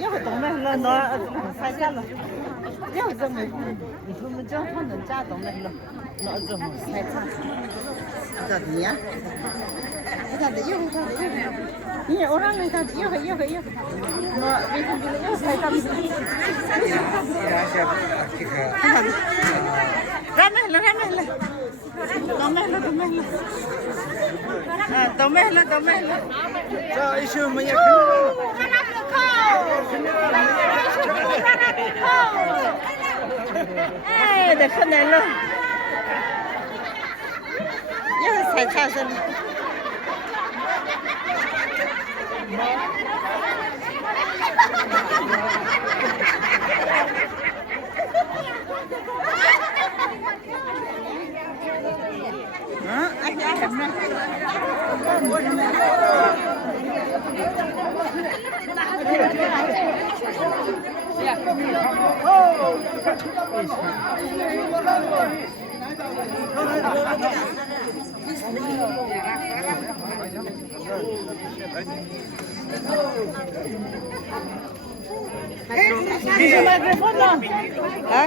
要懂了，那参加了，要这么，你说们交通能加懂了，那这么才差，这的呀，这的又这的又，你orang ni tadi又，那为什么又才这么？ramai lah. 자, 이슈 뭐야?哎，得可难了，又是才差生。anh ra hầm này. Microphone on. Hả?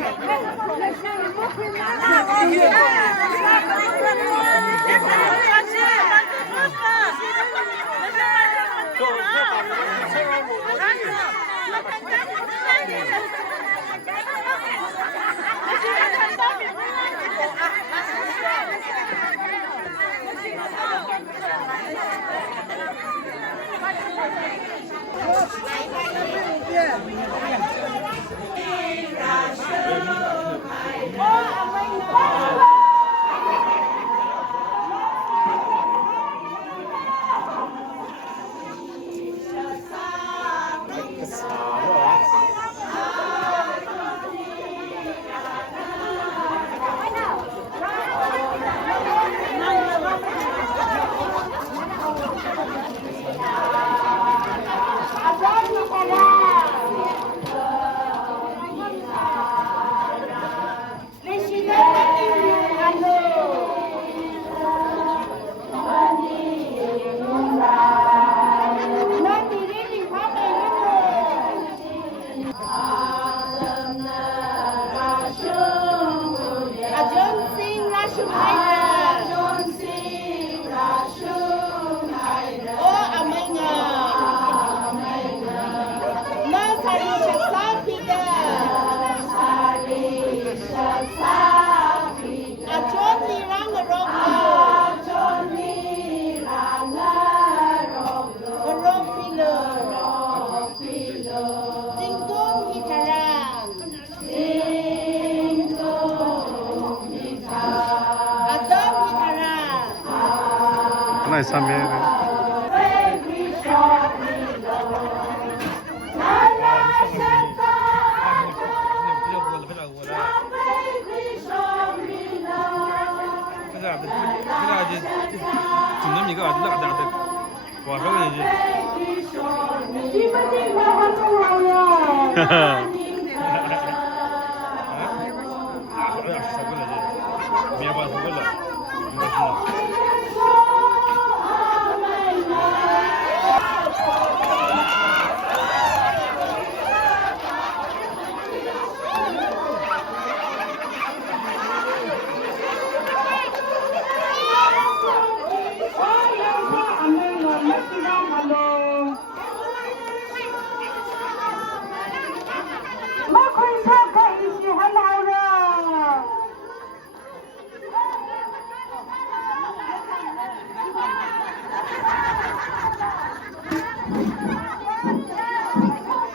하나의 삼일.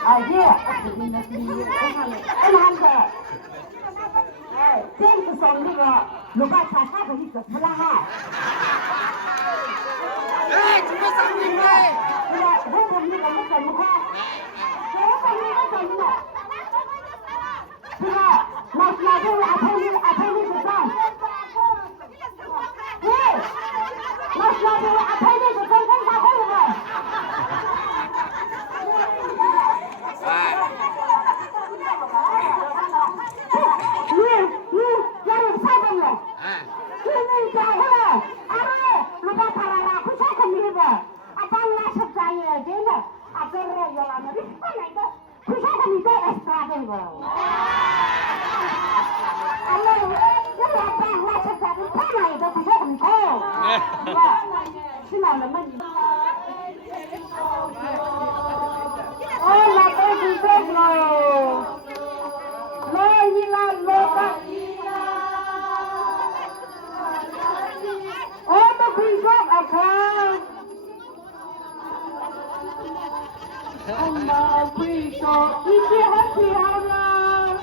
哎耶，哎男的，哎，这个送那个，如果他下个一个不拉哈。哎，怎么上你嘞？我怎么你怎么怎么看？我怎么你怎么了？这个，那个阿佩你不上。喂，那个阿佩你不上干啥会了？你让人啥子了？你讲回来，啊，如果他来不下肯定的，啊，当然是专业真的，啊，这个要了那你过来的，不下肯定在啥的个？啊，我当然是专业，他来的不下肯定高，是哪能嘛你？哦，那都是这个。La ila loka Oh, the bishop account. Allah bishop, isi hati Allah.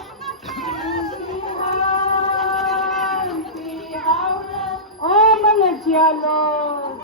Oh, Malaysia Lord.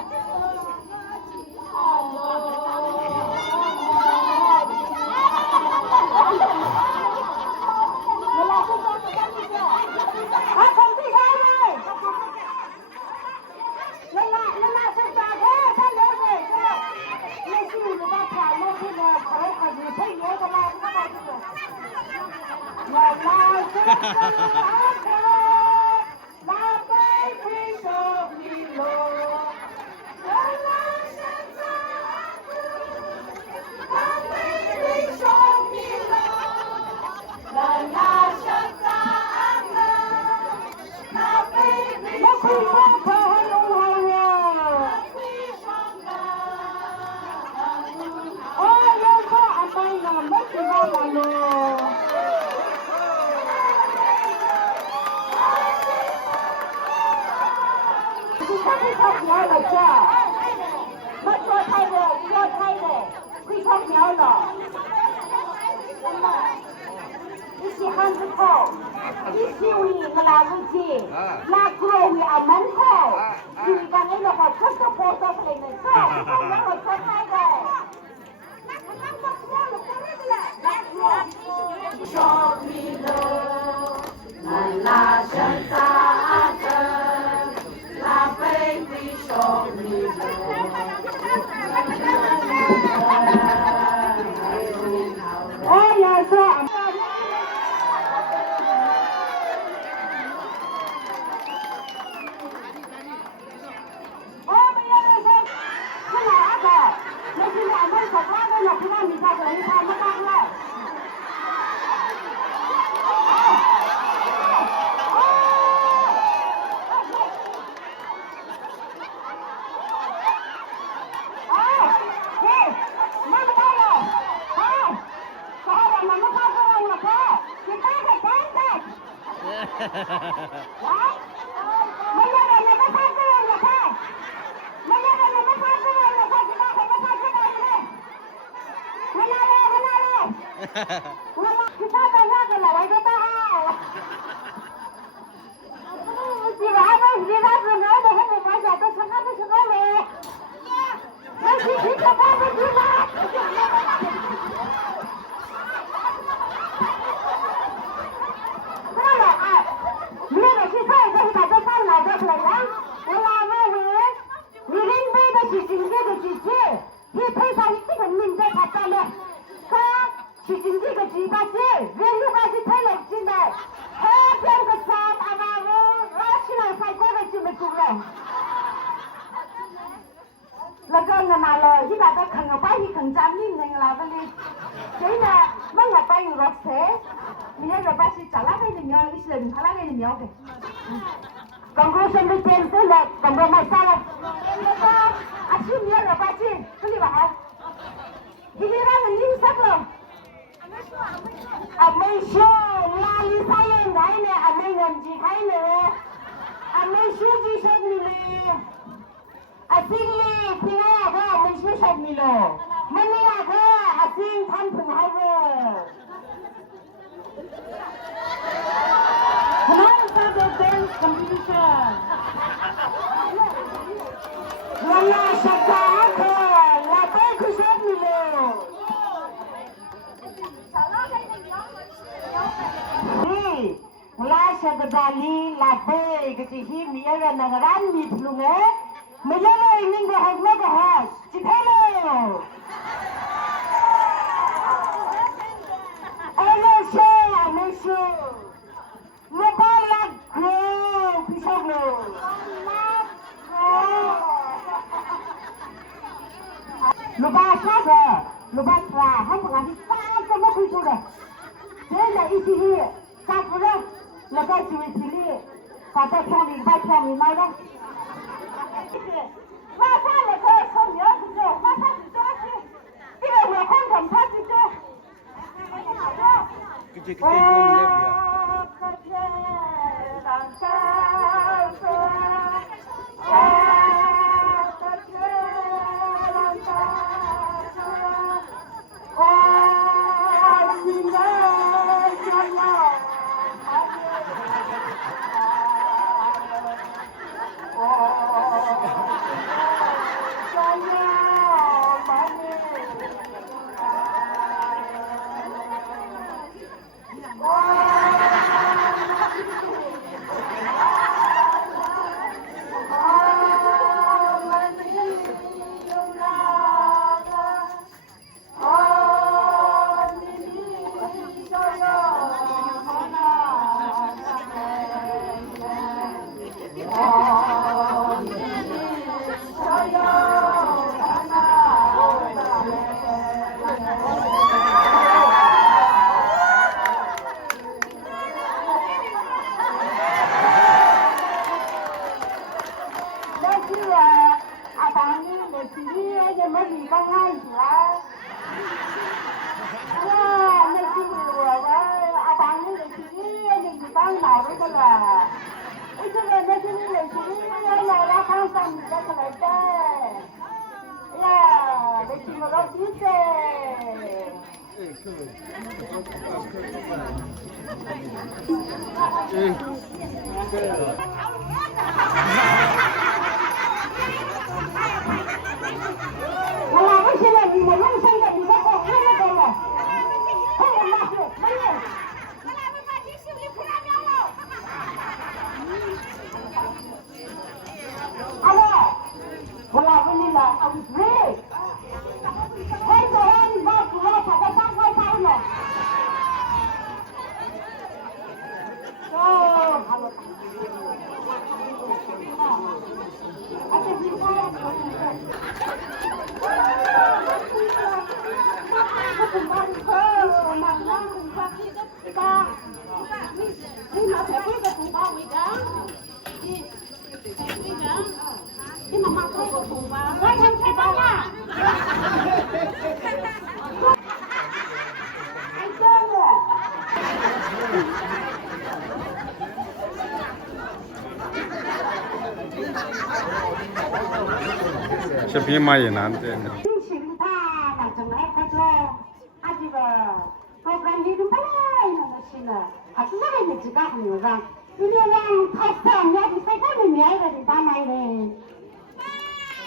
Conclusion with pencil like Congo masala. Asyik dia lah baca, beli bahas. Ini orang ni saklo. Amai show, lali saya ngai ne, amai ngamji kai ne, amai show ji shad ni ne. Asyik ni, tina apa amai show shad ni lo. มันไม่อยากแค่อาซิงทำถึงไฮเวย์ทำไมต้องเป็นคอมพิวเตอร์วันละสัปดาห์ค่ะว่าไปคุยกันเลยนี่ลาชกดาลีลาเบกจิฮิมีอะไรนักรันมีพลุงเอ๋ไม่เล่นเลยนิ่งก็หักไม่ก็หักจิตเท่เลยเอเลเช่ไม่เชื่อไม่บ้าลักเกลียวพี่ชอบเลยลูกบ้าชอบเลยลูกบ้าปลาให้พวกเราที่ตายก็ไม่คุยกันเลยเจ้าเลยอีสิฮีจับเลยแล้วก็ชีวิตที่นี่ขอแต่แค่มีใบแค่มีไม่ได้ว่าถ้าเราเจอคนเยอะจริงๆว่าถ้าเจอสิที่เราหัวคนผมถ้าจริงๆโอ้กระเจี๊ยบต่างชาติโอ้กระเจี๊ยบต่างชาติโอ้ยิ่งใหญ่จังเลยโอ้จังเลยมันนี่โอ้มันนี่ยุ่งยากโอ้นี่โยโย่มานาโอ้นี่โยโย่มานาแล้วที่ว่าอาตานี่เด็กที่นี่ยังไม่มีก็ง่ายสิละว่าไม่คิดว่าอาตานี่เด็กที่นี่ยังมีบ้างไหนไม่ก็ละไอ้เจ้าเด็กที่นี่เด็กที่นี่ยังไงละข้างซ้ายได้ก็เลยได้เด็กที่มาเราดีเจเวลาไม่ใช่เลยมีมันไม่ใช่เลยมีก็คงไม่ได้เลยให้มันมาสิไม่เลยอะไรเวลาไม่มีละเอาเรื่อยให้ตัวเองว่าตัวเราจะตั้งไว้ใช่ไหมโอ้ฮัลโหลอาจจะมีใครคุณบ้านเพิ่มมานั่งคุณบ้านบ้านี่มาแต่พูดกับคุณบ้านอีกแล้วนี่มามาพูดกับคุณบ้านว่าทำใช่บ้างอ่ะไอ้เจ้าเนี่ย 这比马也难的。平时他那种爱他说，他这个高干里头本来那个是呢，他是那个自家朋友上，你那让他上家的谁家的面的是打来的，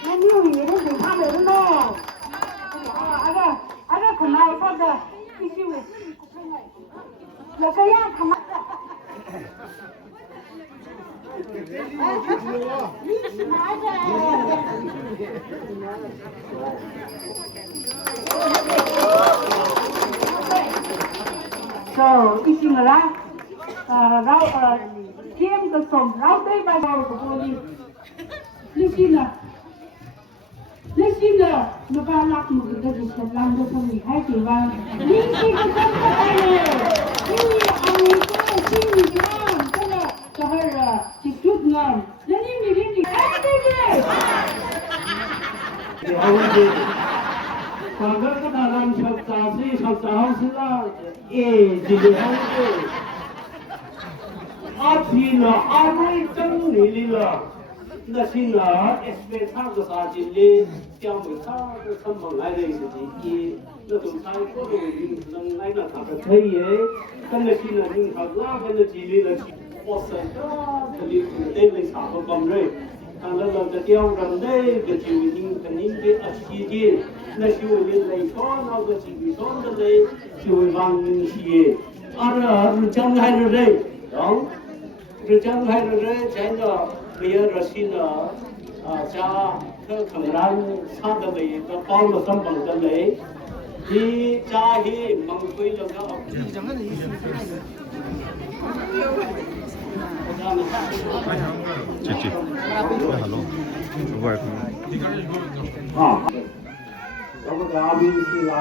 那牛鱼的是他的喽，那个可能说的必须为自己不分的，那个样他妈的。你是哪的？so 一行人เราเทียมกับสมเราได้ไปเรากับพวกนี้ลิซินะลูกหลักมันก็จะเป็นลำดับนี้ให้ถือว่าลิซินะก็ต้องไปเลยนี่อันนี้ก็สิ่งที่ว่าก็เลยจะให้ที่สุดงามแล้วนี่มีที่นี่เอ้ยเด็กเอาดิตอนนั้นก็น่ารำชอบตาสิชอบตาเขาสิล่ะจีบเขาอาทีละอาไม่จังนี่ละ那是呢，SP 差个啥子的，项目差个什么来的是的，那种差不多能来那啥个可以，跟那是呢，你看那跟那几里的，我是的，这里对那差不多嘞。但那个调整的个就已经肯定的时间，那就为来说那个经常的嘞，就会往一些，是将来的嘞，是将来的嘞，这个没有热心的，家可可能差的嘞，个帮了什么的嘞，你家里忙归了个。姐姐，你好喽，主播。啊，要不咱们去啦。